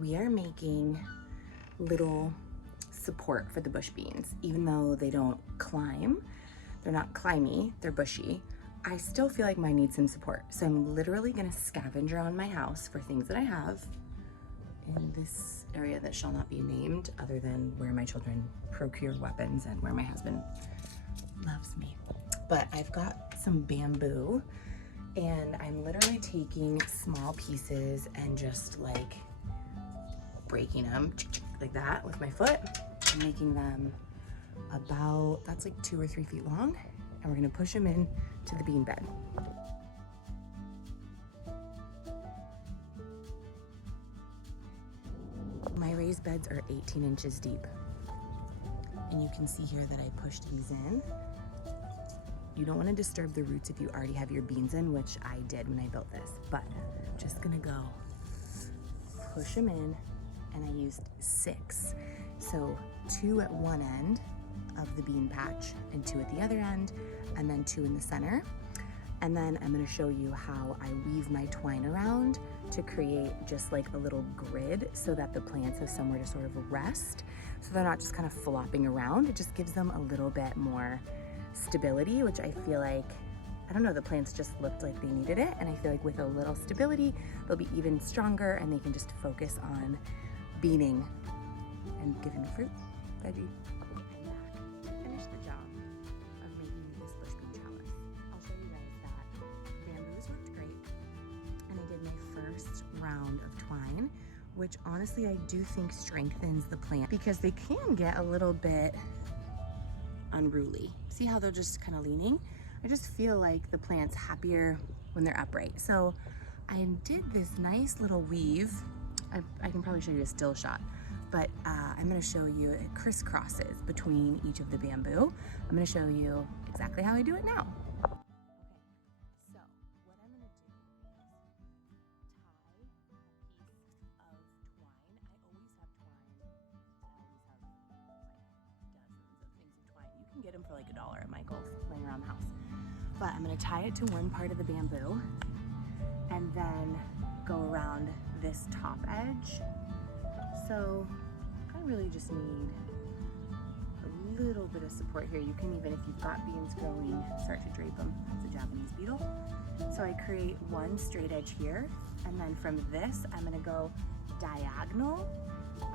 we are making little support for the bush beans. Even though they don't climb, they're not climby, they're bushy, I still feel like mine needs some support. So I'm literally gonna scavenge around my house for things that I have in this area that shall not be named, other than where my children procure weapons and where my husband loves me. But I've got some bamboo, and I'm literally taking small pieces and just like breaking them like that with my foot and making them about, that's like 2 or 3 feet long. And we're gonna push them in to the bean bed. My raised beds are 18 inches deep. And you can see here that I pushed these in. You don't want to disturb the roots if you already have your beans in, which I did when I built this, but I'm just gonna go push them in, and I used 6. So 2 at one end of the bean patch and 2 at the other end, and then 2 in the center. And then I'm gonna show you how I weave my twine around to create just like a little grid so that the plants have somewhere to sort of rest. So they're not just kind of flopping around. It just gives them a little bit more stability, which I feel like, I don't know, the plants just looked like they needed it. And I feel like with a little stability, they'll be even stronger and they can just focus on beaning and giving me fruit, veggie. Finish the job of making this bush bean trellis. I'll show you guys that bamboos worked great. And I did my first round of twine, which honestly I do think strengthens the plant because they can get a little bit unruly. See how they're just kind of leaning? I just feel like the plant's happier when they're upright. So I did this nice little weave. I can probably show you a still shot, but I'm gonna show you it crisscrosses between each of the bamboo. I'm gonna show you exactly how I do it now. Okay, so what I'm gonna do is tie a piece of twine. I always have twine. I always have like dozens of things of twine. You can get them for like $1 at Michael's laying around the house. But I'm gonna tie it to one part of the bamboo and then go around this top edge. So I really just need a little bit of support here. You can even, if you've got beans growing, start to drape them. It's a Japanese beetle. So I create one straight edge here, and then from this, I'm gonna go diagonal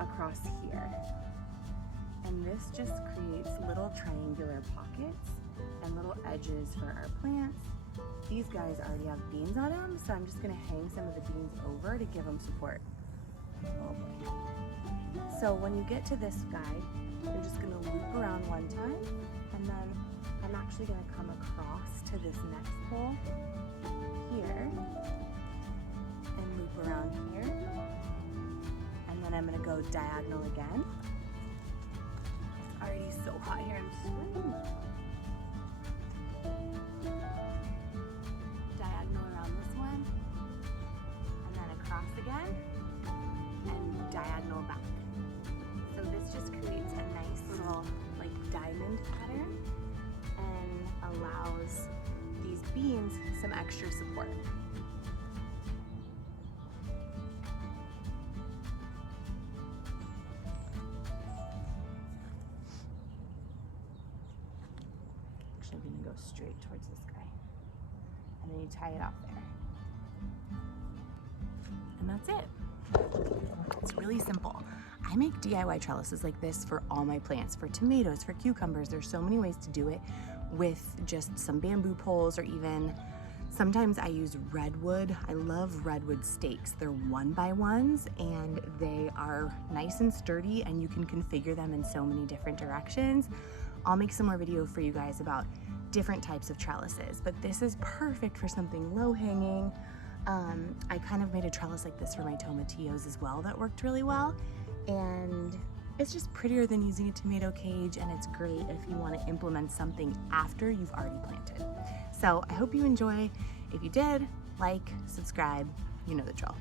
across here. And this just creates little triangular pockets and little edges for our plants. These guys already have beans on them, so I'm just gonna hang some of the beans over to give them support. Oh boy. So when you get to this guy, you're just gonna loop around one time, and then I'm actually gonna come across to this next pole here, and loop around here, and then I'm gonna go diagonal again. It's already so hot here, I'm sweating. Diagonal around this one, and then across again, and diagonal back. So this just creates a nice little like diamond pattern and allows these beans some extra support. Actually, I'm gonna go straight towards this guy. And then you tie it off there. And that's it. It's really simple. I make DIY trellises like this for all my plants, for tomatoes, for cucumbers. There's so many ways to do it with just some bamboo poles, or even sometimes I use redwood. I love redwood stakes. They're 1x1s and they are nice and sturdy, and you can configure them in so many different directions. I'll make some more video for you guys about different types of trellises, but this is perfect for something low hanging. I kind of made a trellis like this for my tomatillos as well that worked really well, and it's just prettier than using a tomato cage, and it's great if you want to implement something after you've already planted. So I hope you enjoy. If you did, like, subscribe, you know the drill.